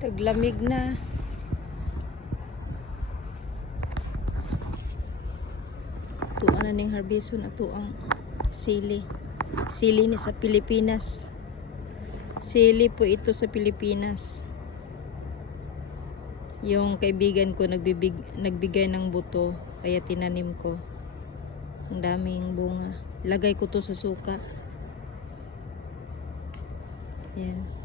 Taglamig na. Tuan na ning harbison ato ang sili. Sili ni sa Pilipinas. Sili po ito sa Pilipinas. Yung kaibigan ko nagbibig, nagbigay ng buto kaya tinanim ko. Ang daming bunga. Lagay ko to sa suka. Yan.